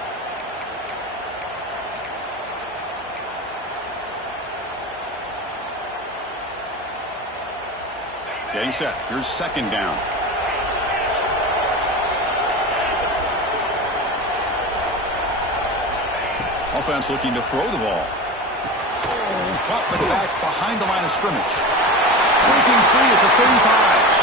Getting set. Here's 2nd down. Offense looking to throw the ball. Caught with the back behind the line of scrimmage. Breaking free at the 35.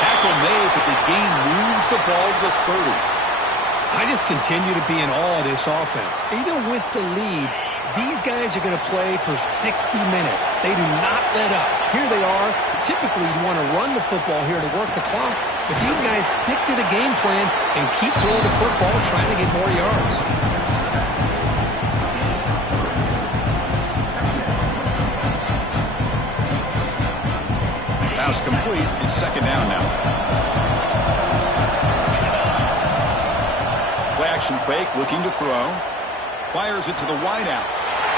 Tackle made, but the gain moves the ball to the 30. I just continue to be in awe of this offense. Even with the lead, these guys are going to play for 60 minutes. They do not let up. Here they are. Typically, you want to run the football here to work the clock, but these guys stick to the game plan and keep throwing the football, trying to get more yards. Pass complete. It's 2nd down now. Play action fake, looking to throw. Fires it to the wideout.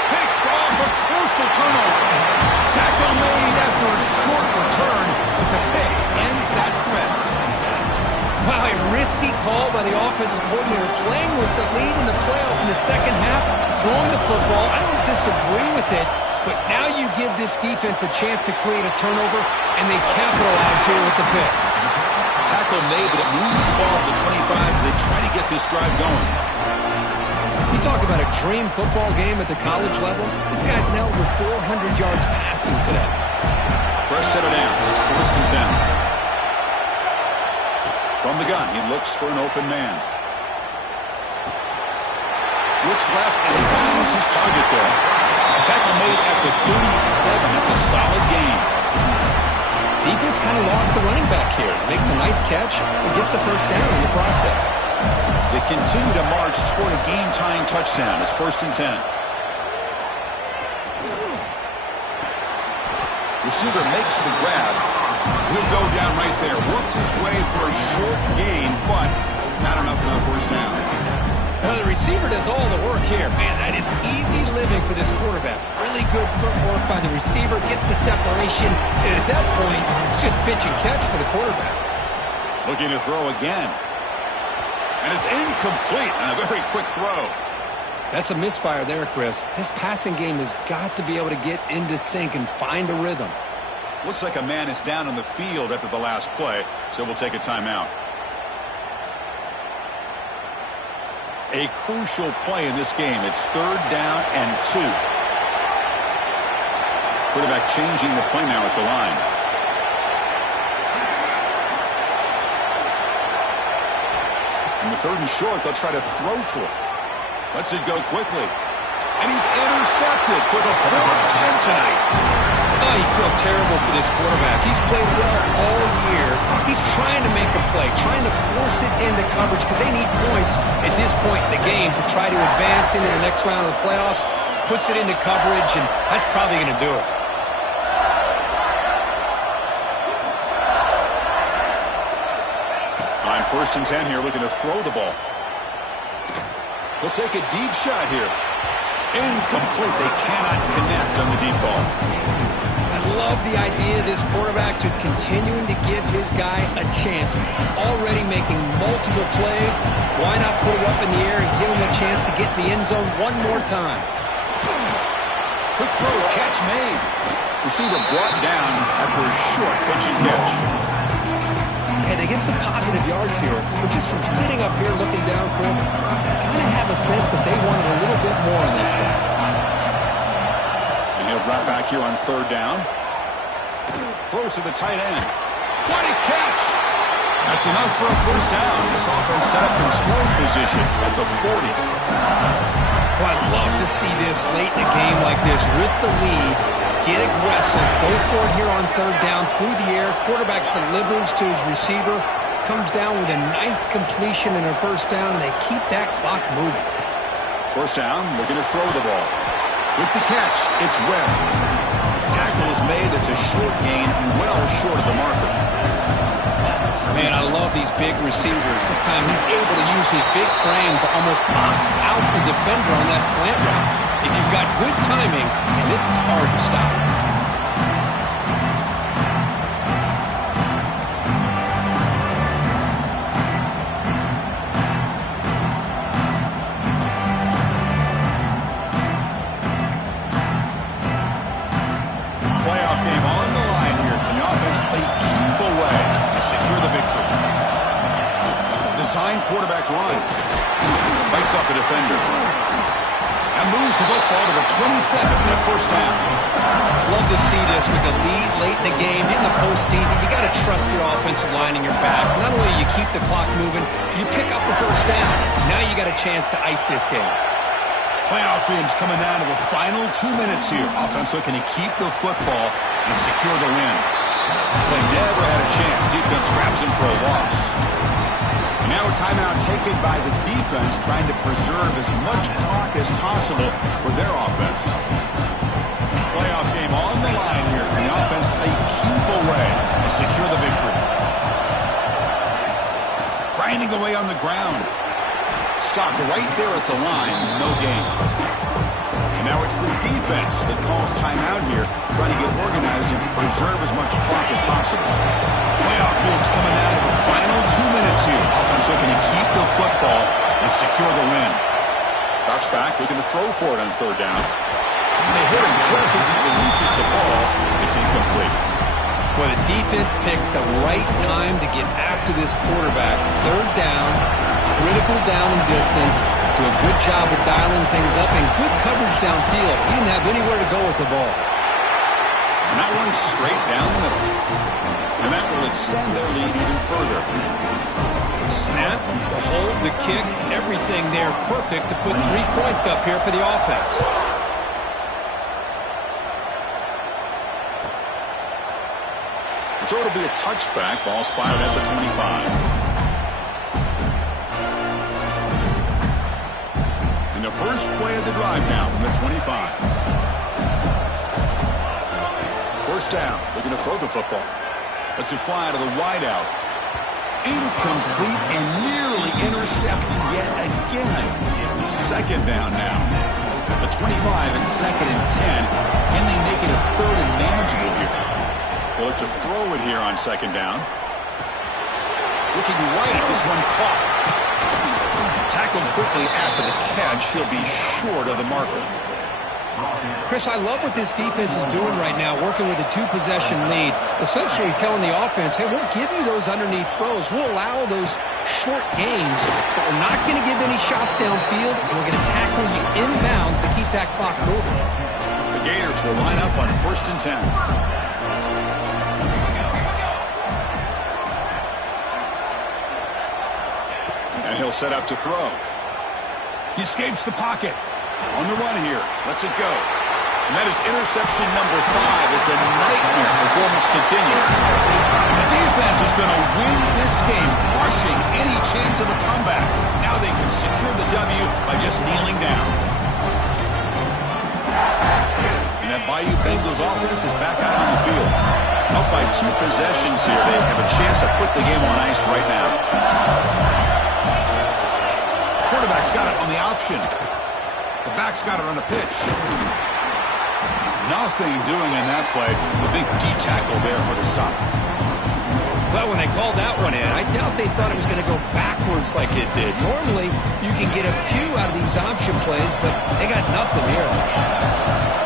Picked off, a crucial turnover. Tackle made after a short return, but the pick ends that threat. Wow, a risky call by the offensive coordinator, playing with the lead in the playoff in the second half, throwing the football. I don't disagree with it. But now you give this defense a chance to create a turnover, and they capitalize here with the pick. Tackle made, but it moves the ball to the 25 as they try to get this drive going. You talk about a dream football game at the college level. This guy's now over 400 yards passing today. Fresh set of downs. It's 1st and 10. From the gun, he looks for an open man. Looks left and finds his target there. Tackle the running back here. Makes a nice catch and gets the first down in the process. They continue to march toward a game-tying touchdown. It's 1st and 10. Receiver makes the grab. He'll go down right there. Worked his way for a short gain, but not enough for the first down. The receiver does all the work here. Man, that is easy living for this quarterback. Really good footwork by the receiver. Gets the separation. And at that point, it's just pitch and catch for the quarterback. Looking to throw again. And it's incomplete on a very quick throw. That's a misfire there, Chris. This passing game has got to be able to get into sync and find a rhythm. Looks like a man is down on the field after the last play, so we'll take a timeout. A crucial play in this game. It's 3rd down and 2. Quarterback changing the play now at the line. In the 3rd and short, they'll try to throw for it. Lets it go quickly. And he's intercepted for the 4th time tonight. Oh, you feel terrible for this quarterback. He's played well all year. He's trying to make a play, trying to force it into coverage because they need points at this point in the game to try to advance into the next round of the playoffs. Puts it into coverage, and that's probably going to do it. On 1st and 10 here, looking to throw the ball. He'll take a deep shot here. Incomplete. They cannot connect on the deep ball. I love the idea of this quarterback just continuing to give his guy a chance. Already making multiple plays. Why not put it up in the air and give him a chance to get in the end zone one more time? Quick throw, catch made. Receiver brought down after a short pitch and catch. And they get some positive yards here, but just from sitting up here looking down, Chris, I kind of have a sense that they wanted a little bit more on that play. And he'll drop back here on 3rd down. Throws to the tight end. What a catch! That's enough for a first down. This offense set up in scoring position at the 40. Well, I'd love to see this late in a game like this with the lead. Get aggressive. Go for it here on 3rd down through the air. Quarterback delivers to his receiver. Comes down with a nice completion in a first down, and they keep that clock moving. First down, looking to throw the ball. With the catch, it's Webb. Tackle is made. That's a short gain, well short of the marker. Man, I love these big receivers. This time he's able to use his big frame to almost box out the defender on that slant route. If you've got good timing, and this is hard to stop. Playoff game on the line here. Can the offense play keep away to secure the victory? Design quarterback run. Bites off a defender. And moves the football to the 27 at first down. Love to see this with the lead late in the game, in the postseason. You got to trust your offensive line in your back. Not only do you keep the clock moving, you pick up a first down. Now you got a chance to ice this game. Playoff games coming down to the final 2 minutes here. Offense looking to keep the football and secure the win. They never had a chance. Defense grabs him for a loss. And now a timeout taken by the defense, trying to preserve as much clock as possible for their offense. Playoff game on the line here. And the offense play keep away to secure the victory. Grinding away on the ground. Stopped right there at the line. No gain. And now it's the defense that calls timeout here, trying to get organized and preserve as much clock as possible. Playoff games coming down to the final 2 minutes here. Offense looking to keep the football and secure the win. Drops back, looking to throw for it on 3rd down. And they hit him just as he releases the ball. It's incomplete. Well, the defense picks the right time to get after this quarterback. 3rd down, critical down and distance. Do a good job of dialing things up and good coverage downfield. He didn't have anywhere to go with the ball. And that one straight down the middle. And that will extend their lead even further. Snap, the hold, the kick, everything there perfect to put 3 points up here for the offense. So it'll be a touchback. Ball spotted at the 25. And the first play of the drive now from the 25. First down, looking to throw the football. Lets it fly to the wideout. Incomplete and nearly intercepted yet again. Second down now. At the 25 and 2nd and 10. And they make it a 3rd and manageable here. They'll look to throw it here on 2nd down. Looking right, this one caught. Tackled quickly after the catch. He'll be short of the marker. Chris, I love what this defense is doing right now, working with a 2-possession lead, essentially telling the offense, hey, we'll give you those underneath throws. We'll allow those short gains, but we're not going to give any shots downfield, and we're going to tackle you inbounds to keep that clock moving. The Gators will line up on 1st and 10. And he'll set up to throw. He escapes the pocket. On the run here. Lets it go. And that is interception number 5 as the nightmare performance continues. The defense is going to win this game, crushing any chance of a comeback. Now they can secure the W by just kneeling down. And that Bayou Bengals offense is back out on the field. Up by 2 possessions here. They have a chance to put the game on ice right now. Quarterback's got it on the option. The back's got it on the pitch. Nothing doing in that play. The big D-tackle there for the stop. Well, when they called that one in, I doubt they thought it was going to go backwards like it did. Normally, you can get a few out of these option plays, but they got nothing here.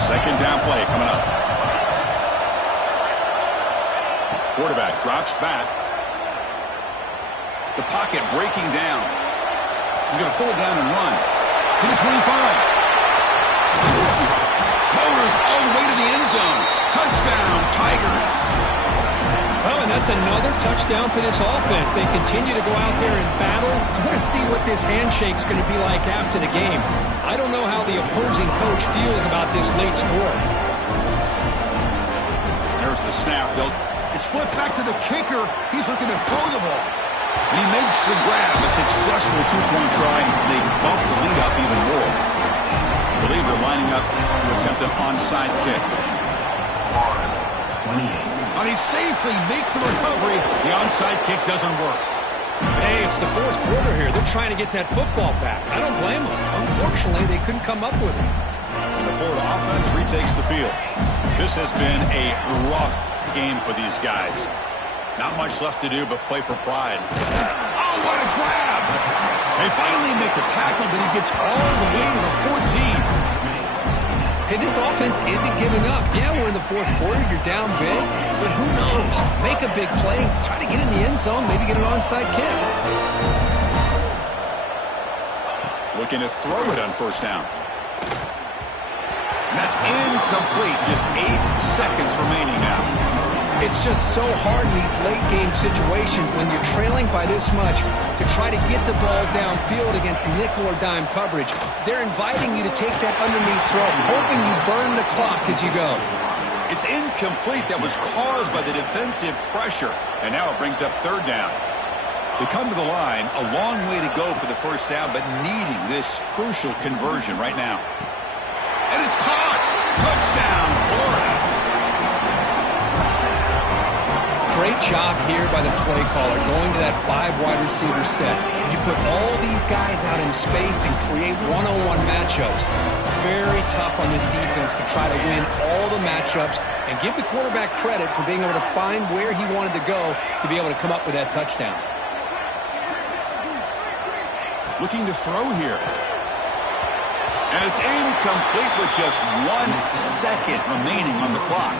2nd down play coming up. Quarterback drops back. The pocket breaking down. He's going to pull it down and run. To the 25. Motors all the way to the end zone. Touchdown, Tigers. Well, and that's another touchdown for this offense. They continue to go out there and battle. I'm going to see what this handshake's going to be like after the game. I don't know how the opposing coach feels about this late score. There's the snap. It's flipped back to the kicker. He's looking to throw the ball. And he makes the grab, a successful 2-point try. They bump the lead up even more. I believe they're lining up to attempt an onside kick. And he safely makes the recovery. The onside kick doesn't work. Hey, it's the 4th quarter here. They're trying to get that football back. I don't blame them. Unfortunately, they couldn't come up with it. And the Florida offense retakes the field. This has been a rough game for these guys. Not much left to do but play for pride. Oh, what a grab! They finally make the tackle, but he gets all the way to the 14. Hey, this offense isn't giving up. Yeah, we're in the 4th quarter. You're down big. But who knows? Make a big play. Try to get in the end zone. Maybe get an onside kick. Looking to throw it on 1st down. And that's incomplete. Just 8 seconds remaining now. It's just so hard in these late-game situations when you're trailing by this much to try to get the ball downfield against nickel or dime coverage. They're inviting you to take that underneath throw, hoping you burn the clock as you go. It's incomplete. That was caused by the defensive pressure. And now it brings up 3rd down. They come to the line, a long way to go for the 1st down, but needing this crucial conversion right now. And it's caught. Touchdown, Florida. Great job here by the play caller going to that 5 wide receiver set. You put all these guys out in space and create one-on-one matchups. Very tough on this defense to try to win all the matchups and give the quarterback credit for being able to find where he wanted to go to be able to come up with that touchdown. Looking to throw here. And it's incomplete with just 1 second remaining on the clock.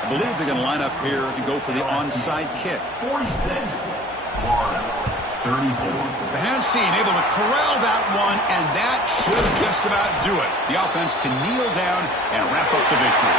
I believe they're going to line up here and go for the onside kick. 46, Florida, 34. The Hansine able to corral that one, and that should just about do it. The offense can kneel down and wrap up the victory.